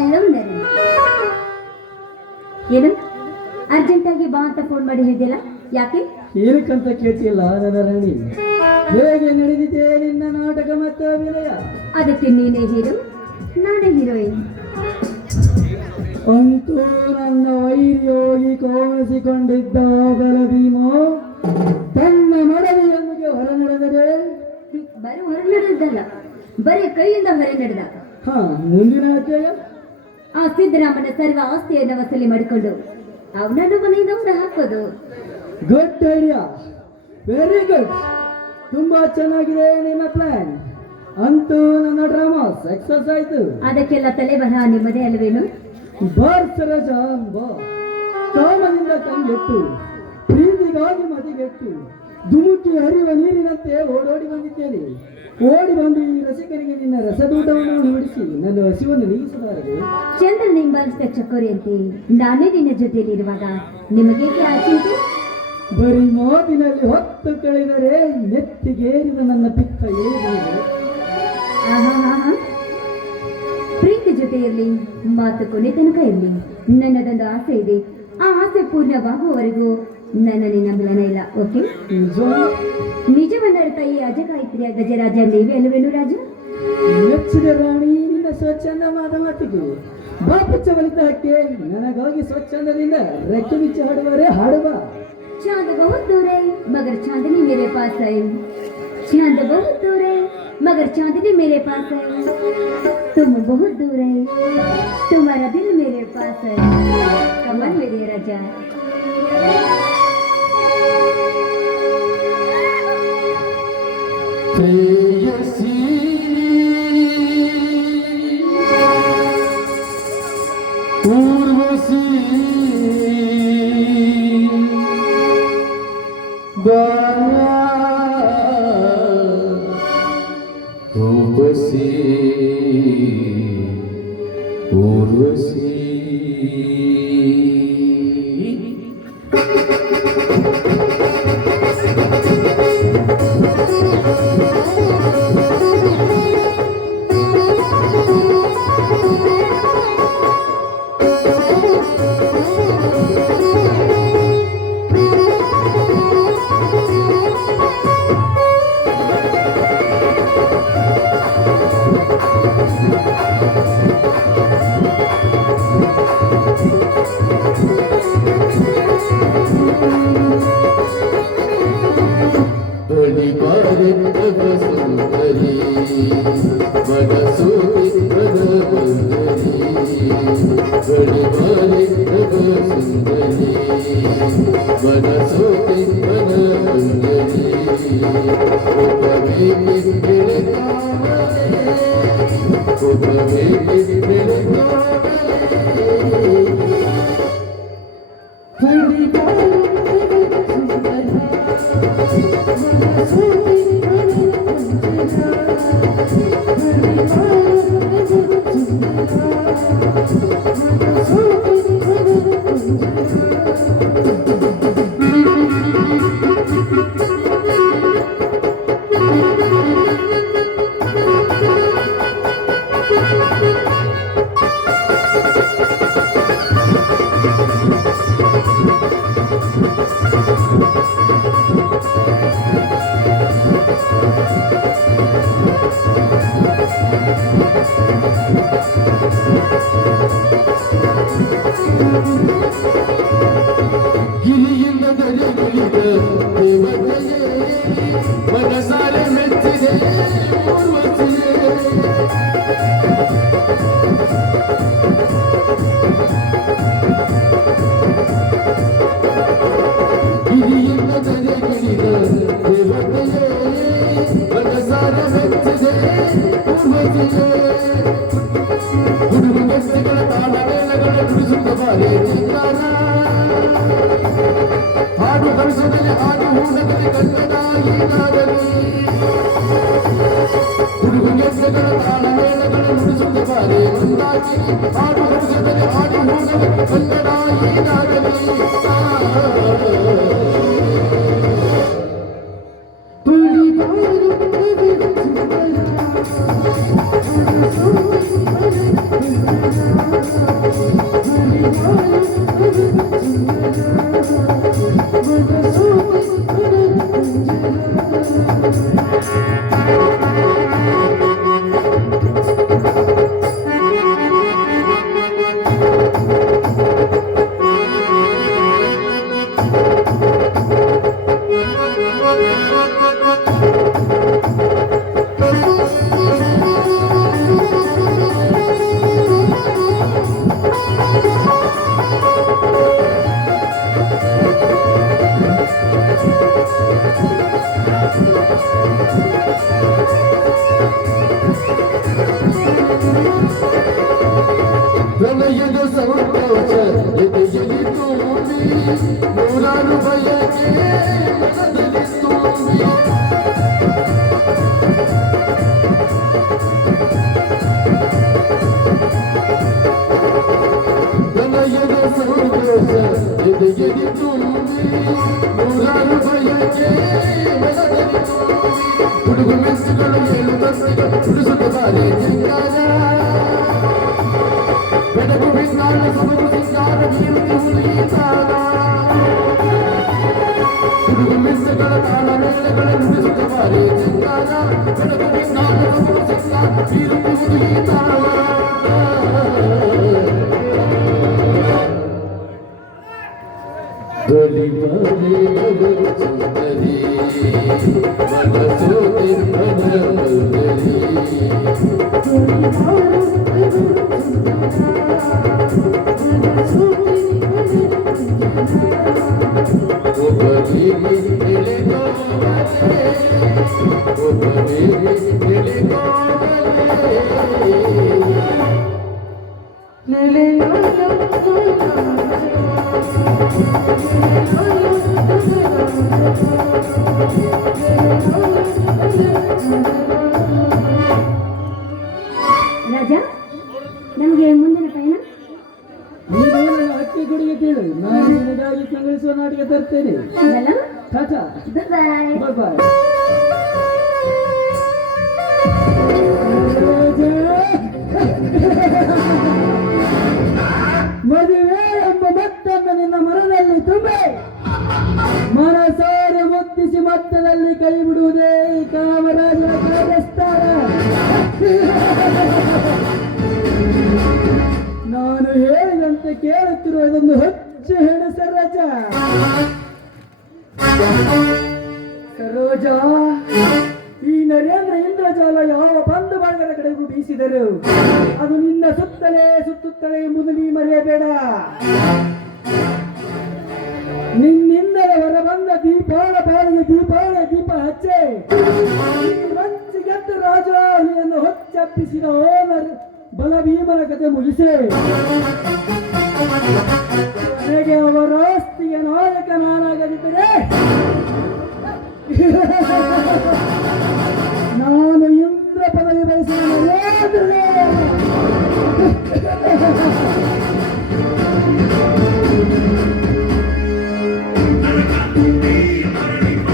Hello ನರಿ. ಏನು ಅರ್ಜೆಂಟಾಗಿ ಬಾ ಅಂತ ಫೋನ್ ಮಾಡಿ ಹೇಳಿದೆಯಲ್ಲ, ಯಾಕೆ? ಏನಕ್ಕಂತ ಕೇಳ್ತಿಲ್ಲ ನನ್ನ ರಾಣಿ. ಹೇಗೆ ನಡೆದಿದೆ ನಿನ್ನ ನಾಟಕ ಮತ್ತು ಅಭಿನಯ? ಅದಕ್ಕೆ ನೀನೇ ಹೀರೋ, ನಾನೇ ಹೀರೋಯಿನ್. ಅಂತೂ ನನ್ನ ವೈರ್ಯೋಗಿ ಕೋಣಿಸಿಕೊಂಡಿದ್ದ ಬಲಭೀಮೋ ತನ್ನ ಮಡದಿಯೊಂದಿಗೆ ಹೊರ ನಡೆದರೆ ಬರೀ ಹೊರ ನಡೆದಲ್ಲ, ಬರೀ ಕೈಯಿಂದ ಹೊರ ನಡೆದ. ಮುಂದಿನ ಅಧ್ಯಾಯ? ಆ ಸಿದ್ದರಾಮನ ಸರ್ವ ಆಸ್ತಿಯನ್ನು ವಸೂಲಿ ಮಾಡಿಕೊಂಡು ಅವನನ್ನು ಮನೆಯಿಂದ ಹೊರ ಹಾಕೋದು. Good idea, very good. ತುಂಬಾ ಚೆನ್ನಾಗಿದೆ ನಿಮ್ಮ ಪ್ಲಾನ್. ಅಂತೂ ನನ್ನ ಡ್ರಾಮಾ ಸಕ್ಸಸ್ ಆಯ್ತು. ಅದಕ್ಕೆಲ್ಲ ತಲೆ ಬರಹ ನಿಮ್ಮದೇ ಅಲ್ವೇನು? ಬಾರ್ಸರಜ ಕಾಮನಿಂದ ಕಂಗೆಟ್ಟು, ಪ್ರೀತಿಗಾಗಿ ಮತಿಗೆಟ್ಟು, ಧುಮುಕಿ ಹರಿಯುವ ನೀರಿನಂತೆ ಓಡೋಡಿ ಬಂದಿದ್ದೇನೆ. ಓಡಿ ಬಂದು ಈ ರಸಿಕನಿಗೆ ನಿನ್ನ ರಸದೂಟವನ್ನು ಉಣಿಸಿ ನನ್ನ ಹಸಿವನ್ನು ನೀಗಿಸಬಾರದು. ಚಂದ್ರನ ಹಿಂಬಾಲಿಸಿದ ಚಕೋರಿಯಂತೆ ನಾನೇ ನಿನ್ನ ಜೊತೆಯಲ್ಲಿರುವಾಗ ನಿಮಗೆ ಚಿಂತೆ? ಬರೀ ಮಾತಿನಲ್ಲಿ ಹೊತ್ತು ಕಳೆದರೆ ನೆತ್ತಿಗೇರಿದ ನನ್ನ ಪಿತ್ತ ಏರಿದೆ. ಪ್ರೀತಿ ಜೊತೆ ಇರಲಿ, ಮಾತು ಕೊನೆ ತನಕ ಇರಲಿ. ನನ್ನದೊಂದು ಆಸೆ ಇದೆ, ಆ ಆಸೆ ಪೂರ್ಣವಾಗುವವರೆಗೂ ನನ್ನನ್ನು ನಂಬಲನ ಇಲ್ಲ. ಓಕೆ? ನಿಜವನ್ನರ ತಾಯಿ ಅಜಗಾಯತ್ರಿಯ ಗಜರಾಜ ನೀವೇ ಅಲ್ಲವೇನು ರಾಜ? ಮೆಚ್ಚಿದ ರಾಣಿ ನಿನ್ನ ಸ್ವಚ್ಛಂದವಾದ ಮಾತಿಗೆ. ಬಾಪುಚ್ಚ ಬಲಿತಕ್ಕೆ ನನಗಾಗಿ ಸ್ವಚ್ಛಂದದಿಂದ ರೆಕ್ಕೆ ಬಿಚ್ಚಿ ಹಾಡುವರೆ ಹಾಡುವ. चांद बहुत दूर है मगर चांदनी मेरे पास है. चांद बहुत दूर है मगर चांदनी मेरे पास है. तुम बहुत दूर है, तुम्हारा दिल मेरे पास है. कमल मेरे राजा. उर्वशी रूपसी उर्वशी Thank you. ಪ್ರಲಯದ ಸಂತೋಷ ಎದೆಯಲ್ಲಿ ತುಂಬಿ ನೂರಾರು ಬಯಕೆ ಮನದಲ್ಲಿ ತುಂಬಿ ಪ್ರಲಯದ ಸಂತೋಷ ಎದೆಯಲ್ಲಿ ತುಂಬಿ ನೂರಾರು ಬಯಕೆ ಮನದಲ್ಲಿ ತುಂಬಿ ಹುಡುಗ ಮೆಸ್ಸುಗಳು ಏಳು ಬಸ್ಸುಗಳು ಹುಡುಸುತ್ತ ಬಾರಿ ಚಿಂಗಾರ ಬೆಳಕು ವಿಜ್ಞಾನ ಸುಮರು ಸಿಂಗಾರ ನೀರು ಹುಲಿತಾನ ಹುಡುಗ ಮೆಸ್ಸುಗಳ ತಾಳ ಮೇಳಗಳ ನುಡಿಸುತ್ತ ಬಾರಿ ಚಿಂಗಾರ ಬೆಳಕು ವಿಜ್ಞಾನ ಸುಮರು ಸಿಂಗಾರ ನೀರು ಹುಲಿತಾನ ಗೋಲಿ ಬಾರಿ ಸುಂದರಿ ಮನಸೋದೆ ಮನಮಲ್ಲರಿ ಒಬ್ಬರಿ ಎಳೆಗೋವರೆ ಒಬ್ಬರಿ ರಾಜ, ನಮಗೆ ಮುಂದಿನ ಪಯಣ ನೀನು ಅಕ್ಕಿ ಗುಡಿಗೆ ಕೇಳು, ನಾನು ನಿನಗಾಗಿ ಸಂಗ್ರಹಿಸುವ ನಾಟಿಗೆ ತರ್ತೇನೆ. ಅಲ್ಲ? ಟಾಟಾ, ಬಾಯ್. ಬಾಯ್ ಬಾಯ್. ಮದುವೆ ಎಂಬ ಮತ್ತನ್ನು ನಿನ್ನ ಮನದಲ್ಲಿ ತುಂಬೆ ಮನಸಾರೆ ಮುತ್ತಿಸಿ ಮತ್ತದಲ್ಲಿ ಕೈ ಬಿಡುವುದೇ ಈ ಕಾಮರಾಜರ ಕಾರ್ಯಸ್ಥಾನ. ನಾನು ಹೇಳಿದಂತೆ ಕೇಳುತ್ತಿರುವ ಇದೊಂದು ಹೆಚ್ಚು ಹೇಳು ಸರೋಜ. ಸರೋಜ, ಈ ನರೇಂದ್ರ ಇಂದ್ರಜಾಲ ಯಾವ ಬಂಧು ಬಳಗದ ಕಡೆಗೂ ಬೀಸಿದರು ಅದು ನಿನ್ನ ಸುತ್ತಲೇ ಸುತ್ತುತ್ತಲೇ ಎಂಬುದು ನೀ ಮರೆಯಬೇಡ. ನಿನ್ನಿಂದಲೇ ಹೊರಬಂದ ದೀಪಾಳ ಬಾಳಿಗೆ ದೀಪಾಳ ದೀಪ ಹಚ್ಚೆ ರಂಚಿಗೆದ್ದು ರಾಜರಾಣಿಯನ್ನು ಹೊಚ್ಚಪ್ಪಿಸಿದ ಓನರ್ ಬಲ ಭೀಮನ ಕತೆ ಮುಗಿಸೆ. ನನಗೆ ಅವರ ಆಸ್ತಿಯ ನಾಯಕ ನಾನಾಗದಿದ್ದರೆ ನಾನು ಇಂದ್ರ ಪದವಿ ಬಯಸಿದ